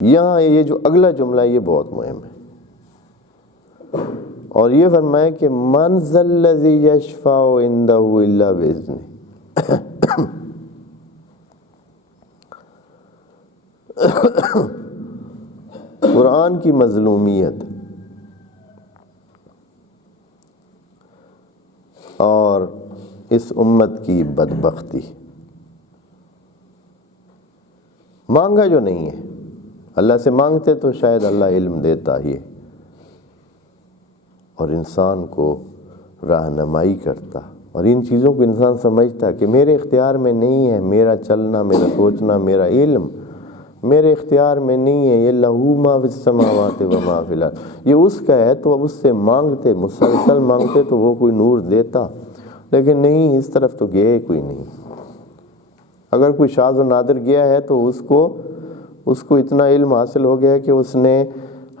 یہاں یہ جو اگلا جملہ یہ بہت مہم ہے، اور یہ فرمائے کہ من ذا الذی یشفع عندہ الا باذنہ۔ قرآن کی مظلومیت اور اس امت کی بدبختی، مانگا جو نہیں ہے، اللہ سے مانگتے تو شاید اللہ علم دیتا ہی، اور انسان کو رہنمائی کرتا، اور ان چیزوں کو انسان سمجھتا کہ میرے اختیار میں نہیں ہے، میرا چلنا، میرا سوچنا، میرا علم میرے اختیار میں نہیں ہے، یہ لہو ما فی السماوات و ما فی الارض، یہ اس کا ہے، تو اب اس سے مانگتے، مسلسل مانگتے تو وہ کوئی نور دیتا، لیکن نہیں، اس طرف تو گیا ہی کوئی نہیں۔ اگر کوئی شاذ و نادر گیا ہے تو اس کو اتنا علم حاصل ہو گیا کہ اس نے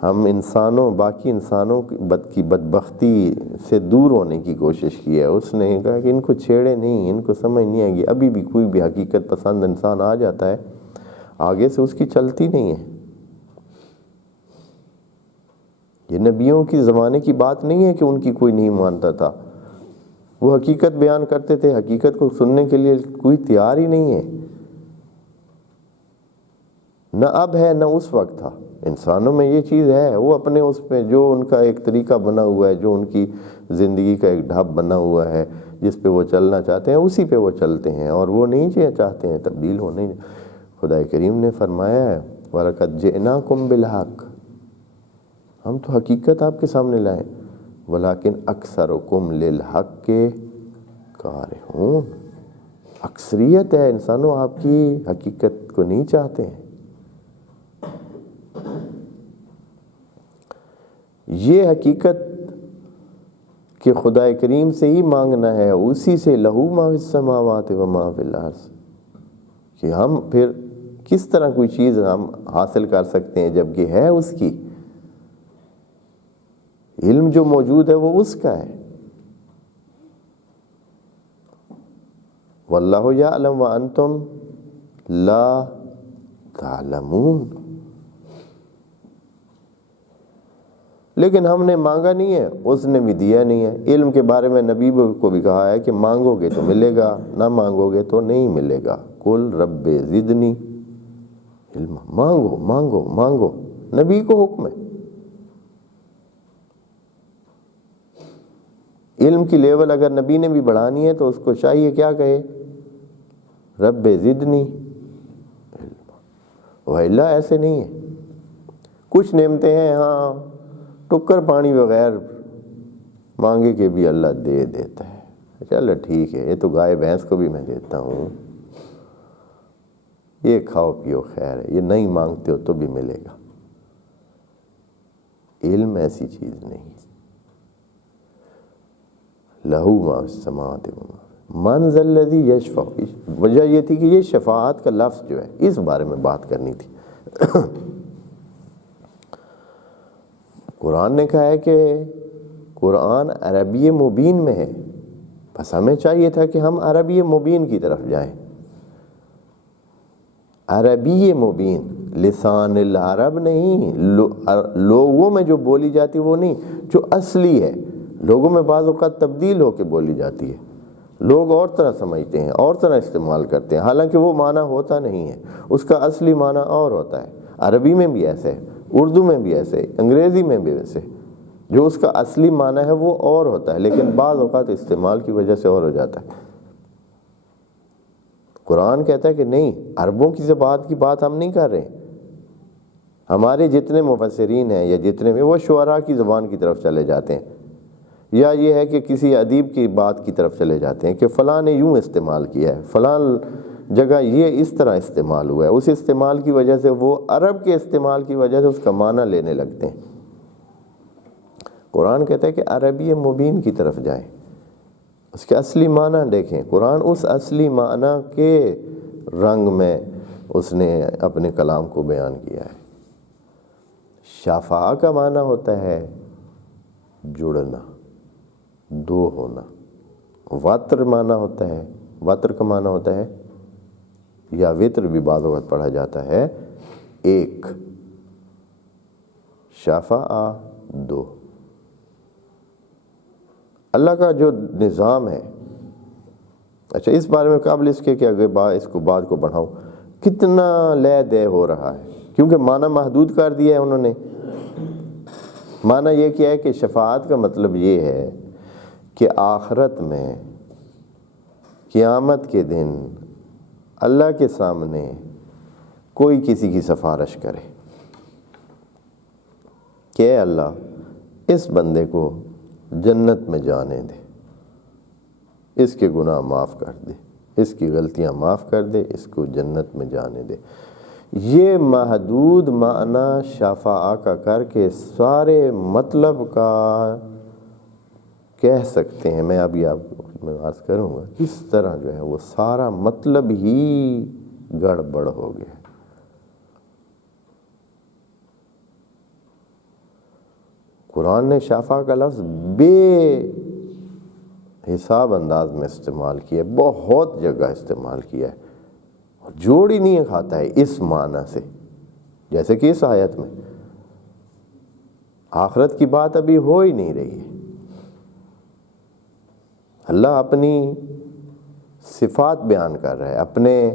ہم انسانوں، باقی انسانوں کی بدبختی سے دور ہونے کی کوشش کی ہے۔ اس نے کہا کہ ان کو چھیڑے نہیں، ان کو سمجھ نہیں آئے گی۔ ابھی بھی کوئی بھی حقیقت پسند انسان آ جاتا ہے، آگے سے اس کی چلتی نہیں ہے۔ یہ نبیوں کی زمانے کی بات نہیں ہے کہ ان کی کوئی نہیں مانتا تھا، وہ حقیقت بیان کرتے تھے، حقیقت کو سننے کے لیے کوئی تیار ہی نہیں ہے، نہ اب ہے نہ اس وقت تھا۔ انسانوں میں یہ چیز ہے، وہ اپنے اس پہ جو ان کا ایک طریقہ بنا ہوا ہے، جو ان کی زندگی کا ایک ڈھب بنا ہوا ہے، جس پہ وہ چلنا چاہتے ہیں اسی پہ وہ چلتے ہیں، اور وہ نہیں چاہتے ہیں تبدیل ہونے۔ خدا کریم نے فرمایا ہے وَلَقَدْ جِئْنَاكُمْ بِالْحَقِّ، ہم تو حقیقت آپ کے سامنے لائیں، وَلَكِنْ أَكْثَرُكُمْ لِلْحَقِّ كَارِهُونَ، اکثریت ہے انسانوں آپ کی حقیقت کو نہیں چاہتے ہیں۔ یہ حقیقت کہ خدا کریم سے ہی مانگنا ہے، اسی سے لہو ما فی السماوات و ما فی الارض، کہ ہم پھر کس طرح کوئی چیز ہم حاصل کر سکتے ہیں جبکہ ہے اس کی، علم جو موجود ہے وہ اس کا ہے۔ واللہ یعلم وانتم لا تعلمون، لیکن ہم نے مانگا نہیں ہے، اس نے بھی دیا نہیں ہے۔ علم کے بارے میں نبی کو بھی کہا ہے کہ مانگو گے تو ملے گا، نہ مانگو گے تو نہیں ملے گا۔ قل رب زدنی علم، مانگو مانگو مانگو، نبی کو حکم ہے۔ علم کی لیول اگر نبی نے بھی بڑھانی ہے تو اس کو چاہیے کیا کہے، رب زدنی علم، وَإِلَّا ایسے نہیں ہے۔ کچھ نعمتیں ہیں ہاں ٹکر پانی بغیر مانگے کے بھی اللہ دے دیتا ہے، چلو ٹھیک ہے، یہ تو گائے بھینس کو بھی میں دیتا ہوں، یہ کھاؤ پیو خیر ہے، یہ نہیں مانگتے ہو تو بھی ملے گا۔ علم ایسی چیز نہیں، لہو ما فی السماوات و ما من ذا الذی یشفع، وجہ یہ تھی کہ یہ شفاعت کا لفظ جو ہے اس بارے میں بات کرنی تھی۔ قرآن نے کہا ہے کہ قرآن عربی مبین میں ہے، بس ہمیں چاہیے تھا کہ ہم عربی مبین کی طرف جائیں۔ عربی مبین، لسان العرب نہیں، لوگوں میں جو بولی جاتی وہ نہیں، جو اصلی ہے۔ لوگوں میں بعض اوقات تبدیل ہو کے بولی جاتی ہے، لوگ اور طرح سمجھتے ہیں، اور طرح استعمال کرتے ہیں، حالانکہ وہ معنی ہوتا نہیں ہے، اس کا اصلی معنی اور ہوتا ہے۔ عربی میں بھی ایسے ہے، اردو میں بھی ایسے، انگریزی میں بھی ویسے، جو اس کا اصلی معنی ہے وہ اور ہوتا ہے، لیکن بعض اوقات استعمال کی وجہ سے اور ہو جاتا ہے۔ قرآن کہتا ہے کہ نہیں، عربوں کی زبان کی بات ہم نہیں کر رہے، ہمارے جتنے مفسرین ہیں یا جتنے بھی، وہ شعراء کی زبان کی طرف چلے جاتے ہیں، یا یہ ہے کہ کسی ادیب کی بات کی طرف چلے جاتے ہیں کہ فلاں نے یوں استعمال کیا ہے، فلاں جگہ یہ اس طرح استعمال ہوا ہے، اس استعمال کی وجہ سے وہ عرب کے استعمال کی وجہ سے اس کا معنی لینے لگتے ہیں۔ قرآن کہتا ہے کہ عربی مبین کی طرف جائیں، اس کے اصلی معنی دیکھیں۔ قرآن اس اصلی معنی کے رنگ میں اس نے اپنے کلام کو بیان کیا ہے۔ شفاء کا معنی ہوتا ہے جڑنا، دو ہونا۔ وتر معنی ہوتا ہے، وتر کا معنی ہوتا ہے، یا وتر بھی بعض وقت پڑھا جاتا ہے، ایک، شفاء دو۔ اللہ کا جو نظام ہے، اچھا اس بارے میں قابل اس کے کہ اگر اس کو بات کو بڑھاؤں، کتنا لے دے ہو رہا ہے، کیونکہ معنی محدود کر دیا ہے انہوں نے۔ معنی یہ کیا ہے کہ شفاعت کا مطلب یہ ہے کہ آخرت میں قیامت کے دن اللہ کے سامنے کوئی کسی کی سفارش کرے کہ اے اللہ اس بندے کو جنت میں جانے دے، اس کے گناہ معاف کر دے، اس کی غلطیاں معاف کر دے، اس کو جنت میں جانے دے۔ یہ محدود معنی شفاعہ کا کر کے سارے مطلب کا کہہ سکتے ہیں۔ میں ابھی آپ کو میں عرض کروں گا کس طرح جو ہے وہ سارا مطلب ہی گڑبڑ ہو گیا۔ قرآن نے شفاعہ کا لفظ بے حساب انداز میں استعمال کیا ہے، بہت جگہ استعمال کیا ہے، اور جوڑ ہی نہیں کھاتا ہے اس معنی سے، جیسے کہ اس آیت میں آخرت کی بات ابھی ہو ہی نہیں رہی ہے۔ اللہ اپنی صفات بیان کر رہا ہے، اپنے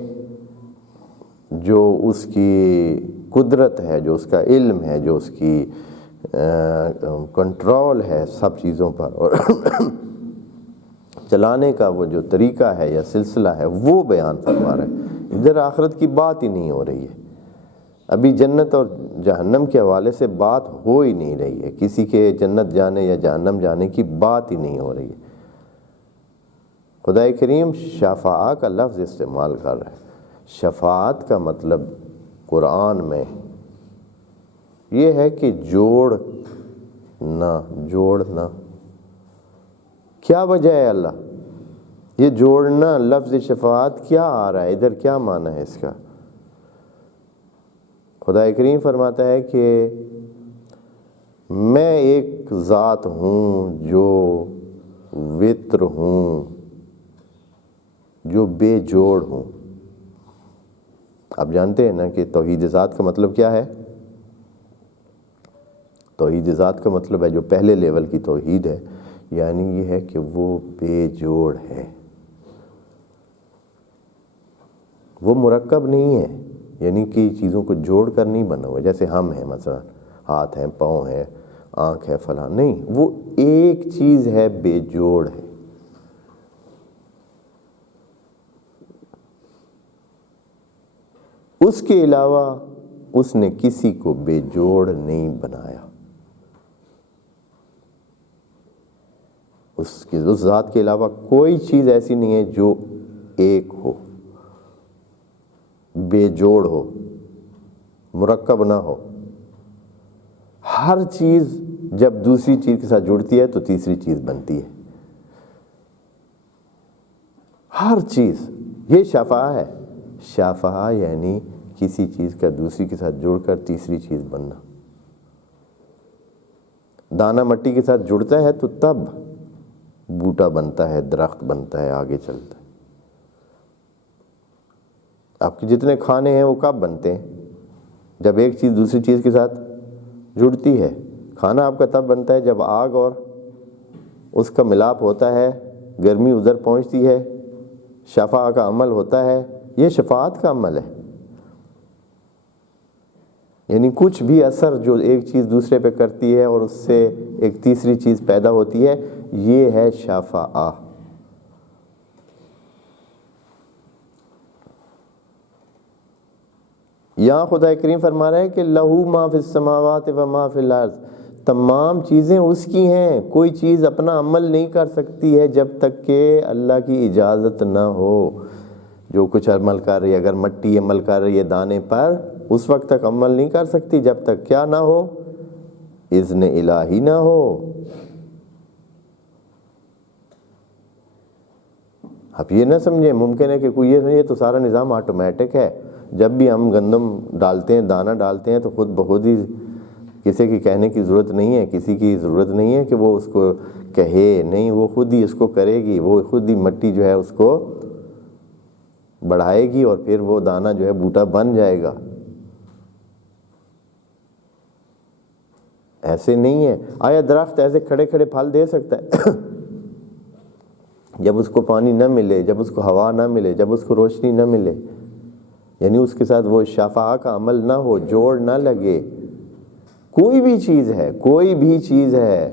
جو اس کی قدرت ہے، جو اس کا علم ہے، جو اس کی کنٹرول ہے سب چیزوں پر، اور چلانے کا وہ جو طریقہ ہے یا سلسلہ ہے وہ بیان فرما رہا ہے۔ ادھر آخرت کی بات ہی نہیں ہو رہی ہے، ابھی جنت اور جہنم کے حوالے سے بات ہو ہی نہیں رہی ہے، کسی کے جنت جانے یا جہنم جانے کی بات ہی نہیں ہو رہی ہے۔ خدا کریم شفاعہ کا لفظ استعمال کر رہا ہے۔ شفاعت کا مطلب قرآن میں یہ ہے کہ جوڑنا۔ کیا وجہ ہے اللہ یہ جوڑنا؟ لفظ شفاعت کیا آ رہا ہے ادھر، کیا معنی ہے اس کا؟ خدا کریم فرماتا ہے کہ میں ایک ذات ہوں جو وطر ہوں، جو بے جوڑ ہوں۔ آپ جانتے ہیں نا کہ توحید ذات کا مطلب کیا ہے؟ توحید ذات کا مطلب ہے جو پہلے لیول کی توحید ہے، یعنی یہ ہے کہ وہ بے جوڑ ہے، وہ مرکب نہیں ہے، یعنی کہ چیزوں کو جوڑ کر نہیں بنا ہوا جیسے ہم ہیں، مثلا ہاتھ ہیں، پاؤں ہیں، آنکھ ہے، فلاں نہیں، وہ ایک چیز ہے، بے جوڑ ہے۔ اس کے علاوہ اس نے کسی کو بے جوڑ نہیں بنایا۔ اس ذات کے علاوہ کوئی چیز ایسی نہیں ہے جو ایک ہو، بے جوڑ ہو، مرکب نہ ہو۔ ہر چیز جب دوسری چیز کے ساتھ جڑتی ہے تو تیسری چیز بنتی ہے، ہر چیز۔ یہ شفاعہ ہے۔ شفاعہ یعنی کسی چیز کا دوسری کے ساتھ جڑ کر تیسری چیز بننا۔ دانہ مٹی کے ساتھ جڑتا ہے تو تب بوٹا بنتا ہے، درخت بنتا ہے، آگے چلتا ہے۔ آپ کے جتنے کھانے ہیں وہ کب بنتے ہیں؟ جب ایک چیز دوسری چیز کے ساتھ جڑتی ہے۔ کھانا آپ کا تب بنتا ہے جب آگ اور اس کا ملاپ ہوتا ہے، گرمی ادھر پہنچتی ہے، شفاعہ کا عمل ہوتا ہے۔ یہ شفاعت کا عمل ہے، یعنی کچھ بھی اثر جو ایک چیز دوسرے پہ کرتی ہے اور اس سے ایک تیسری چیز پیدا ہوتی ہے، یہ ہے شفاعہ۔ یہاں خدا کریم فرما رہا ہے کہ لہو ما فی السماوات و ما فی الارض، تمام چیزیں اس کی ہیں، کوئی چیز اپنا عمل نہیں کر سکتی ہے جب تک کہ اللہ کی اجازت نہ ہو۔ جو کچھ عمل کر رہی ہے، اگر مٹی عمل کر رہی ہے دانے پر، اس وقت تک عمل نہیں کر سکتی جب تک کیا نہ ہو، اذن الہی نہ ہو۔ آپ یہ نہ سمجھیں ممکن ہے کہ کوئی یہ تو سارا نظام آٹومیٹک ہے، جب بھی ہم گندم ڈالتے ہیں، دانہ ڈالتے ہیں تو خود بخود ہی کسی کی کہنے کی ضرورت نہیں ہے، کسی کی ضرورت نہیں ہے کہ وہ اس کو کہے، نہیں، وہ خود ہی اس کو کرے گی، وہ خود ہی مٹی جو ہے اس کو بڑھائے گی اور پھر وہ دانہ جو ہے بوٹا بن جائے گا۔ ایسے نہیں ہے۔ آیا درخت ایسے کھڑے کھڑے پھل دے سکتا ہے؟ جب اس کو پانی نہ ملے، جب اس کو ہوا نہ ملے، جب اس کو روشنی نہ ملے، یعنی اس کے ساتھ وہ شفا کا عمل نہ ہو، جوڑ نہ لگے، کوئی بھی چیز ہے، کوئی بھی چیز ہے۔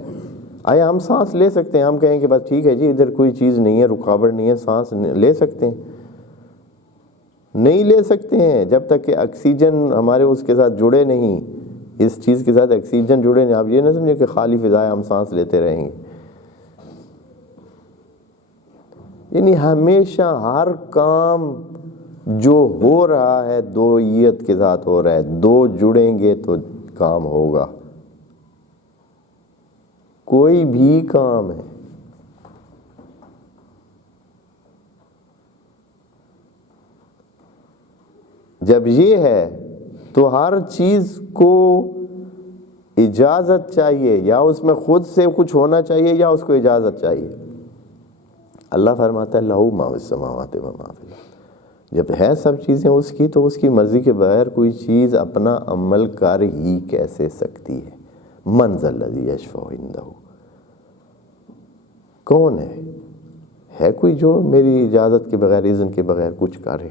آیا ہم سانس لے سکتے ہیں؟ ہم کہیں کہ بس ٹھیک ہے جی ادھر کوئی چیز نہیں ہے، رکاوٹ نہیں ہے، سانس لے سکتے ہیں؟ نہیں لے سکتے ہیں جب تک کہ آکسیجن ہمارے اس کے ساتھ جڑے نہیں، اس چیز کے ساتھ آکسیجن جڑے نہیں۔ آپ یہ نہ سمجھیں کہ خالی فضا ہے ہم سانس لیتے رہیں گے۔ یعنی ہمیشہ ہر کام جو ہو رہا ہے دوئیت کے ساتھ ہو رہا ہے، دو جڑیں گے تو کام ہوگا، کوئی بھی کام ہے۔ جب یہ ہے تو ہر چیز کو اجازت چاہیے، یا اس میں خود سے کچھ ہونا چاہیے یا اس کو اجازت چاہیے۔ اللہ فرماتا ہے لہو ما فی السماوات و ما فی الارض، جب ہے سب چیزیں اس کی تو اس کی مرضی کے بغیر کوئی چیز اپنا عمل کر ہی کیسے سکتی ہے؟ من ذا الذی یشفع عندہ، کون ہے کوئی جو میری اجازت کے بغیر، اذن کے بغیر کچھ کرے؟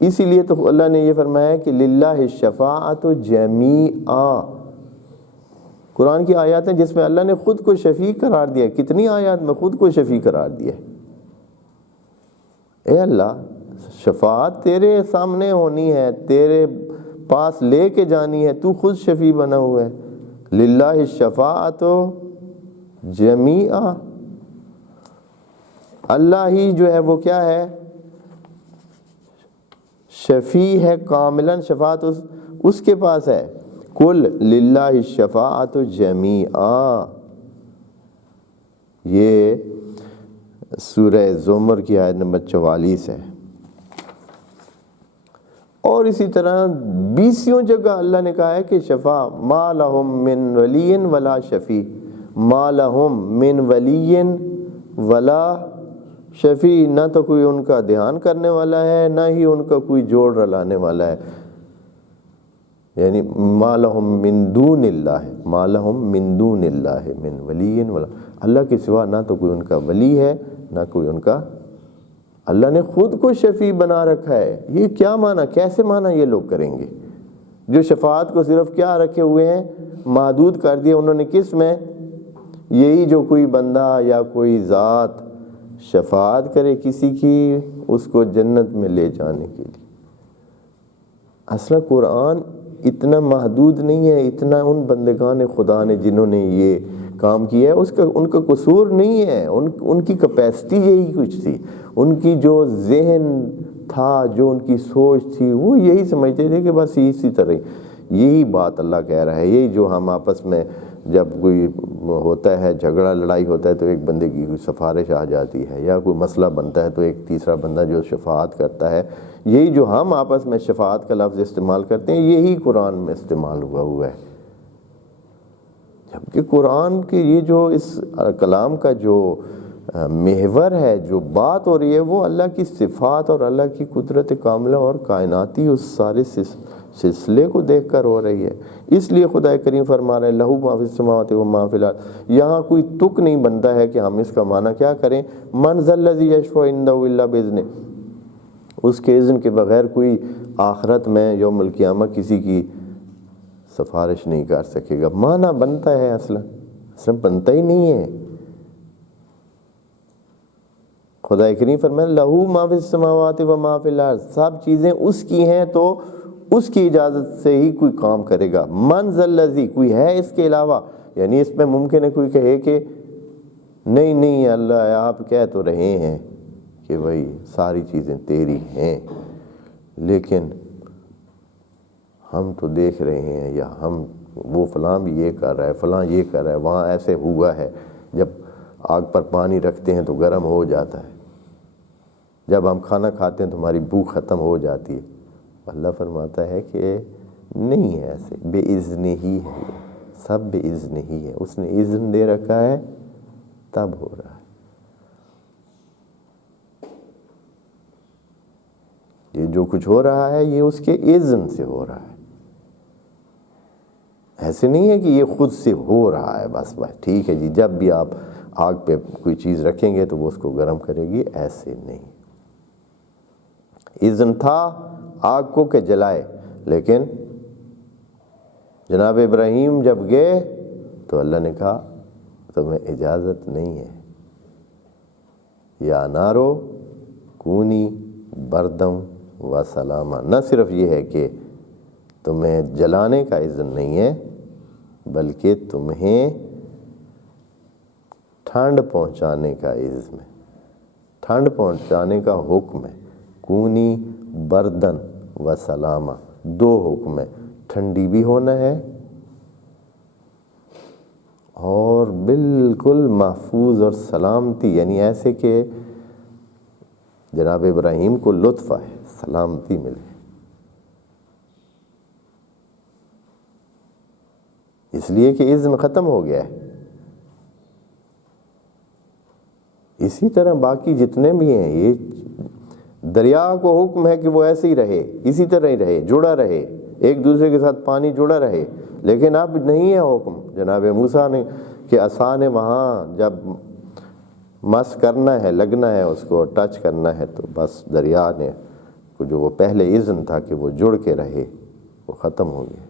اسی لیے تو اللہ نے یہ فرمایا کہ للہ الشفاعۃ جمیعا۔ قرآن کی آیات ہیں جس میں اللہ نے خود کو شفیع قرار دیا ہے۔ کتنی آیات میں خود کو شفیع قرار دیا ہے؟ اے اللہ، شفاعت تیرے سامنے ہونی ہے، تیرے پاس لے کے جانی ہے، تو خود شفیع بنا ہوا ہے۔ للہ الشفاعۃ جمیعا، اللہ ہی جو ہے وہ کیا ہے؟ شفیع ہے کاملاً، شفاعت اس کے پاس ہے۔ قل للہ الشفاعۃ جمیعا، یہ سورہ زمر کی آیت نمبر 44 ہے۔ اور اسی طرح 20 جگہ اللہ نے کہا ہے کہ شفاع ما لہم من ولی ولا شفیع، ما لہم من ولی ولا شفیع، نہ تو کوئی ان کا دھیان کرنے والا ہے، نہ ہی ان کا کوئی جوڑ رلانے والا ہے۔ یعنی ما لہم من دون اللہ، ما لہم من دون اللہ من ولی ولا، اللہ کے سوا نہ تو کوئی ان کا ولی ہے نہ کوئی ان کا، اللہ نے خود کو شفیع بنا رکھا ہے۔ یہ کیا معنی، کیسے معنی یہ لوگ کریں گے جو شفاعت کو صرف کیا رکھے ہوئے ہیں؟ محدود کر دیا انہوں نے، کس میں؟ یہی جو کوئی بندہ یا کوئی ذات شفاعت کرے کسی کی، اس کو جنت میں لے جانے کے لیے۔ اصلا قرآن اتنا محدود نہیں ہے، اتنا ان بندگان خدا نے جنہوں نے یہ کام کیا ہے ان کا قصور نہیں ہے، ان کی کیپیسٹی یہی کچھ تھی، ان کی جو ذہن تھا، جو ان کی سوچ تھی، وہ یہی سمجھتے تھے کہ بس اسی طرح یہی بات اللہ کہہ رہا ہے۔ یہی جو ہم آپس میں جب کوئی ہوتا ہے جھگڑا لڑائی ہوتا ہے تو ایک بندے کی کوئی سفارش آ جاتی ہے، یا کوئی مسئلہ بنتا ہے تو ایک تیسرا بندہ جو شفاعت کرتا ہے، یہی جو ہم آپس میں شفاعت کا لفظ استعمال کرتے ہیں یہی قرآن میں استعمال ہوا ہے۔ جبکہ قرآن کے یہ جو اس کلام کا جو محور ہے، جو بات ہو رہی ہے، وہ اللہ کی صفات اور اللہ کی قدرت کاملہ اور کائناتی اس سارے سلسلے کو دیکھ کر ہو رہی ہے۔ اس لیے خدا کریم فرما رہے ہیں لہو ما فی السماوات و ما فی الارض۔ یہاں کوئی تک نہیں بنتا ہے کہ ہم اس کا معنی کیا کریں، من ذا الذی یشفع عندہ الا باذنہ، اس کے اذن کے بغیر کوئی آخرت میں یوم القیامہ کسی کی سفارش نہیں کر سکے گا۔ معنی بنتا ہے، اصلا بنتا ہی نہیں ہے۔ خدا کریم فرمائے لہو ما فی السماوات و ما فی الارض، سب چیزیں اس کی ہیں تو اس کی اجازت سے ہی کوئی کام کرے گا۔ من ذا الذی، کوئی ہے اس کے علاوہ، یعنی اس میں ممکن ہے کوئی کہے کہ نہیں اللہ آپ کہہ تو رہے ہیں کہ بھائی ساری چیزیں تیری ہیں، لیکن ہم تو دیکھ رہے ہیں، یا ہم وہ فلاں بھی یہ کر رہا ہے، فلاں یہ کر رہا ہے، وہاں ایسے ہوا ہے، جب آگ پر پانی رکھتے ہیں تو گرم ہو جاتا ہے، جب ہم کھانا کھاتے ہیں تو ہماری بھوک ختم ہو جاتی ہے۔ اللہ فرماتا ہے کہ نہیں ہے ایسے، بے اذن ہی ہے، سب بے اذن ہی ہے، اس نے اذن دے رکھا ہے تب ہو رہا ہے۔ یہ جو کچھ ہو رہا ہے یہ اس کے اذن سے ہو رہا ہے، ایسے نہیں ہے کہ یہ خود سے ہو رہا ہے بس ٹھیک ہے جی جب بھی آپ آگ پہ کوئی چیز رکھیں گے تو وہ اس کو گرم کرے گی، ایسے نہیں، اذن تھا آگ کو کہ جلائے، لیکن جناب ابراہیم جب گئے تو اللہ نے کہا تمہیں اجازت نہیں ہے، یا نارو کونی بردم و سلامہ، نہ صرف یہ ہے کہ تمہیں جلانے کا اذن نہیں ہے بلکہ تمہیں ٹھنڈ پہنچانے کا اذن ہے، ٹھنڈ پہنچانے کا حکم ہے، کونی بردن و سلامہ، دو حکم ہے، ٹھنڈی بھی ہونا ہے اور بالکل محفوظ اور سلامتی، یعنی ایسے کہ جناب ابراہیم کو لطف آئے، سلامتی ملے، اس لیے کہ اذن ختم ہو گیا ہے۔ اسی طرح باقی جتنے بھی ہیں، یہ دریا کو حکم ہے کہ وہ ایسے ہی رہے، اسی طرح ہی رہے، جڑا رہے، ایک دوسرے کے ساتھ پانی جڑا رہے، لیکن اب نہیں ہے حکم جناب موسیٰ نے کہ عصا نے وہاں جب مس کرنا ہے، لگنا ہے، اس کو ٹچ کرنا ہے تو بس دریا نے جو وہ پہلے اذن تھا کہ وہ جڑ کے رہے وہ ختم ہو گیا۔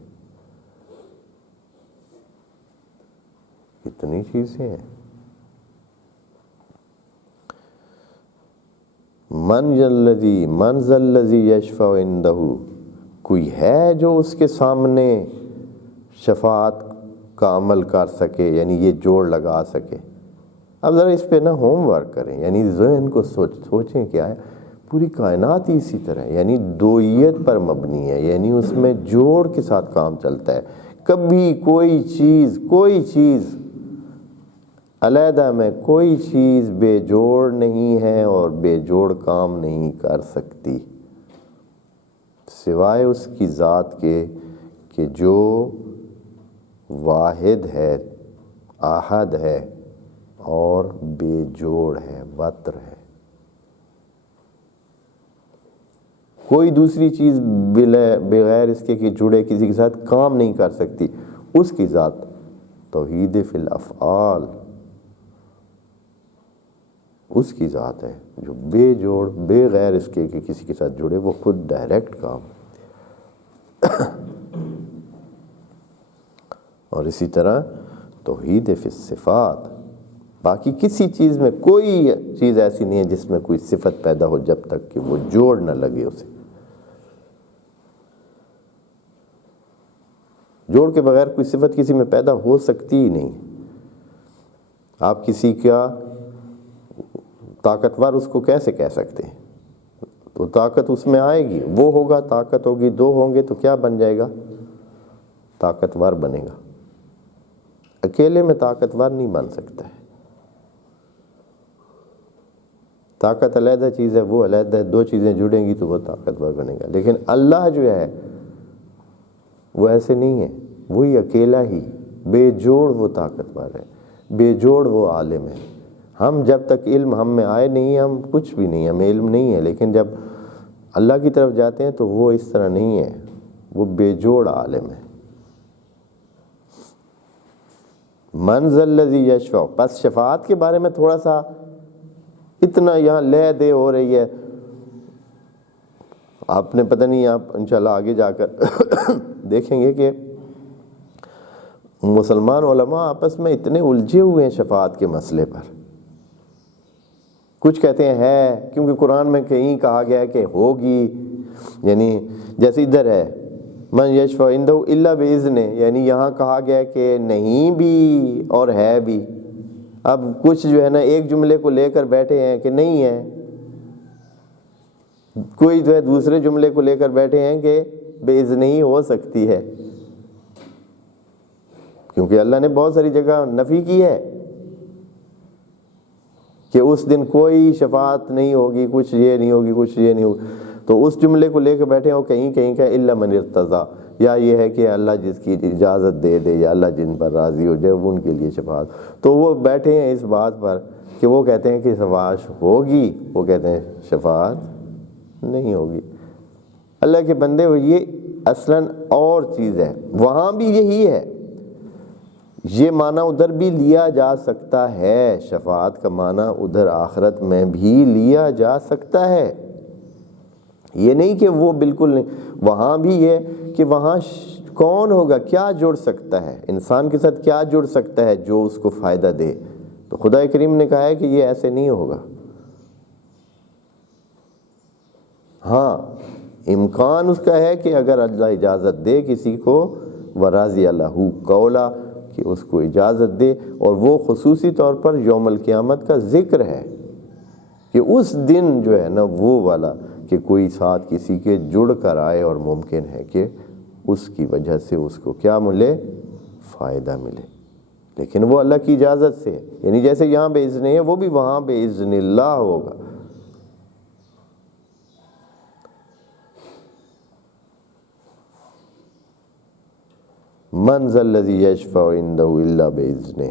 کتنی چیزیں ہیں۔ من ذا الذی یشفع عندہ، کوئی ہے جو اس کے سامنے شفاعت کا عمل کر سکے، یعنی یہ جوڑ لگا سکے۔ اب ذرا اس پہ نا ہوم ورک کریں، یعنی ذہن کو سوچیں کیا ہے، پوری کائنات ہی اسی طرح ہے، یعنی دوئیت پر مبنی ہے، یعنی اس میں جوڑ کے ساتھ کام چلتا ہے، کبھی کوئی چیز علیحدہ میں کوئی چیز بے جوڑ نہیں ہے اور بے جوڑ کام نہیں کر سکتی سوائے اس کی ذات کے کہ جو واحد ہے، احد ہے اور بے جوڑ ہے، وتر ہے۔ کوئی دوسری چیز بغیر اس کے کہ جڑے کسی کے ساتھ کام نہیں کر سکتی، اس کی ذات توحید فی الافعال، اس کی ذات ہے جو بے جوڑ، بغیر اس کے کہ کسی کے ساتھ جڑے، وہ خود ڈائریکٹ کام۔ اور اسی طرح توحید فی الصفات، باقی کسی چیز میں کوئی چیز ایسی نہیں ہے جس میں کوئی صفت پیدا ہو جب تک کہ وہ جوڑ نہ لگے اسے، جوڑ کے بغیر کوئی صفت کسی میں پیدا ہو سکتی ہی نہیں۔ آپ کسی کا طاقتور اس کو کیسے کہہ سکتے ہیں؟ تو طاقت اس میں آئے گی، وہ ہوگا، طاقت ہوگی، دو ہوں گے تو کیا بن جائے گا؟ طاقتور بنے گا۔ اکیلے میں طاقتور نہیں بن سکتا ہے، طاقت علیحدہ چیز ہے، وہ علیحدہ ہے، دو چیزیں جڑیں گی تو وہ طاقتور بنے گا۔ لیکن اللہ جو ہے وہ ایسے نہیں ہے، وہی اکیلا ہی بے جوڑ وہ طاقتور ہے، بے جوڑ وہ عالم ہے۔ ہم جب تک علم ہم میں آئے نہیں، ہم کچھ بھی نہیں، ہمیں علم نہیں ہے، لیکن جب اللہ کی طرف جاتے ہیں تو وہ اس طرح نہیں ہے، وہ بے جوڑ عالم ہے۔ من ذا الذی یشفع، پس شفاعت کے بارے میں تھوڑا سا اتنا یہاں لے دے ہو رہی ہے، آپ نے پتہ نہیں، آپ انشاءاللہ آگے جا کر دیکھیں گے کہ مسلمان علماء آپس میں اتنے الجھے ہوئے ہیں شفاعت کے مسئلے پر۔ کچھ کہتے ہیں ہے، کیونکہ قرآن میں کہیں کہا گیا ہے کہ ہوگی، یعنی جیسے ادھر ہے من یشفع عندہ الا باذنہ، یعنی یہاں کہا گیا ہے کہ نہیں بھی اور ہے بھی۔ اب کچھ جو ہے نا ایک جملے کو لے کر بیٹھے ہیں کہ نہیں ہے، کوئی جو ہے دوسرے جملے کو لے کر بیٹھے ہیں کہ باذن ہی ہو سکتی ہے، کیونکہ اللہ نے بہت ساری جگہ نفی کی ہے کہ اس دن کوئی شفاعت نہیں ہوگی، کچھ یہ نہیں ہوگی، کچھ یہ نہیں ہوگی، تو اس جملے کو لے کے بیٹھے ہو کہیں کہیں کہ الا من ارتضی، یا یہ ہے کہ اللہ جس کی اجازت دے دے یا اللہ جن پر راضی ہو جائے ان کے لیے شفاعت۔ تو وہ بیٹھے ہیں اس بات پر کہ وہ کہتے ہیں کہ شفاعت ہوگی، وہ کہتے ہیں شفاعت نہیں ہوگی۔ اللہ کے بندے یہ اصلاً اور چیز ہے، وہاں بھی یہی ہے، یہ معنی ادھر بھی لیا جا سکتا ہے، شفاعت کا معنی ادھر آخرت میں بھی لیا جا سکتا ہے، یہ نہیں کہ وہ بالکل نہیں، وہاں بھی یہ کہ وہاں کون ہوگا، کیا جڑ سکتا ہے انسان کے ساتھ، کیا جڑ سکتا ہے جو اس کو فائدہ دے، تو خدا کریم نے کہا ہے کہ یہ ایسے نہیں ہوگا۔ ہاں امکان اس کا ہے کہ اگر اللہ اجازت دے کسی کو، ورضی لہ قولا، کہ اس کو اجازت دے، اور وہ خصوصی طور پر یوم القیامت کا ذکر ہے کہ اس دن جو ہے نا وہ والا کہ کوئی ساتھ کسی کے جڑ کر آئے، اور ممکن ہے کہ اس کی وجہ سے اس کو کیا ملے، فائدہ ملے، لیکن وہ اللہ کی اجازت سے ہے، یعنی جیسے یہاں بے اذن ہے وہ بھی وہاں بے اذن اللہ ہوگا۔ من ذا الذی یشفع عنده الا باذنہ،